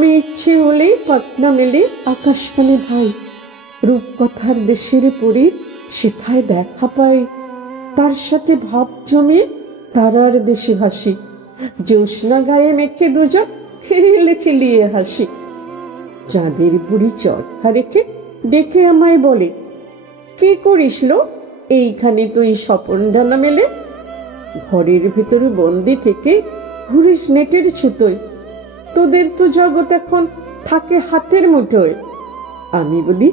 আমি ইচ্ছে হলে পাতনা মেলে আকাশপানে ভাই, রূপকথার দেশের পরি সেথায় দেখা পাই। তার সাথে ভাব জমে তারার দেশে ভাসি, জ্যোৎস্না গায়ে মেখে দুজন খেলে খেলিয়ে হাসি। চাঁদের বুড়ি চরকা রেখে ডেকে আমায় বলে, কি করিস লো এইখানে তুই স্বপন ডানা মেলে? ঘরের ভেতরে বন্দি থেকে ঘুরিস নেটের ছুতোয়, তোদের তো জগৎ এখন থাকে হাতের মুঠোয়। আমি বলি,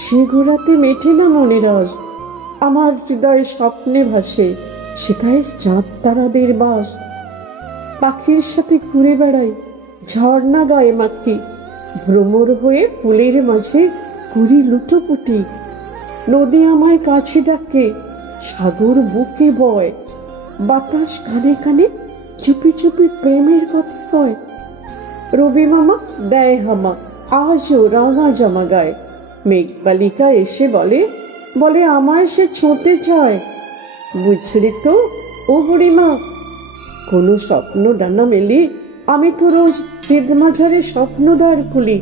সে ঘোরাতে মেঠে না মনের রস, আমার হৃদয় স্বপ্নে ভাসে সেথায় চাঁদ তারাদের বাস। পাখির সাথে ঘুরে বেড়াই, ঝর্ণা গায়ে মাখি, ভ্রমর হয়ে ফুলের মাঝে করি লুটোপুটি। নদী আমায় কাছে ডাকে, সাগর বুকে বয়, বাতাস কানে কানে চুপি চুপি প্রেমের কথা কয়। রবি মামা দেয় হামা আজও রাঙা জামা গায়ে, মেঘবালিকা এসে বলে বলে আমায় সে ছোঁতে চায়। বুঝলি তো ও হরিমা, কোনো স্বপ্ন ডানা মেলি আমি তো রোজ হৃদ মাঝারে স্বপ্নদ্বার খুলি,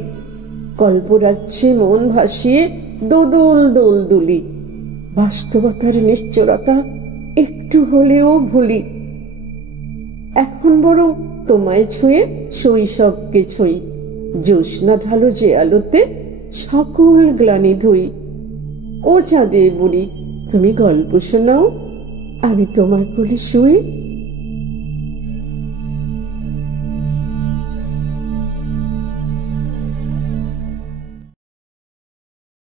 কল্পরাজ্যে মন ভাসিয়ে দোদুল দোল দুলি। বাস্তবতার নিশ্চরতা একটু হলেও ভুলি, এখন বরং তোমায় ছুঁয়ে শৈশবকে ছুঁই, জ্যোৎস্না ঢালো যে আলোতে সকল গ্লানি ধুই। ও চাঁদের বুড়ি, তুমি গল্প শোনাও, আমি তোমার কোলে শুয়ে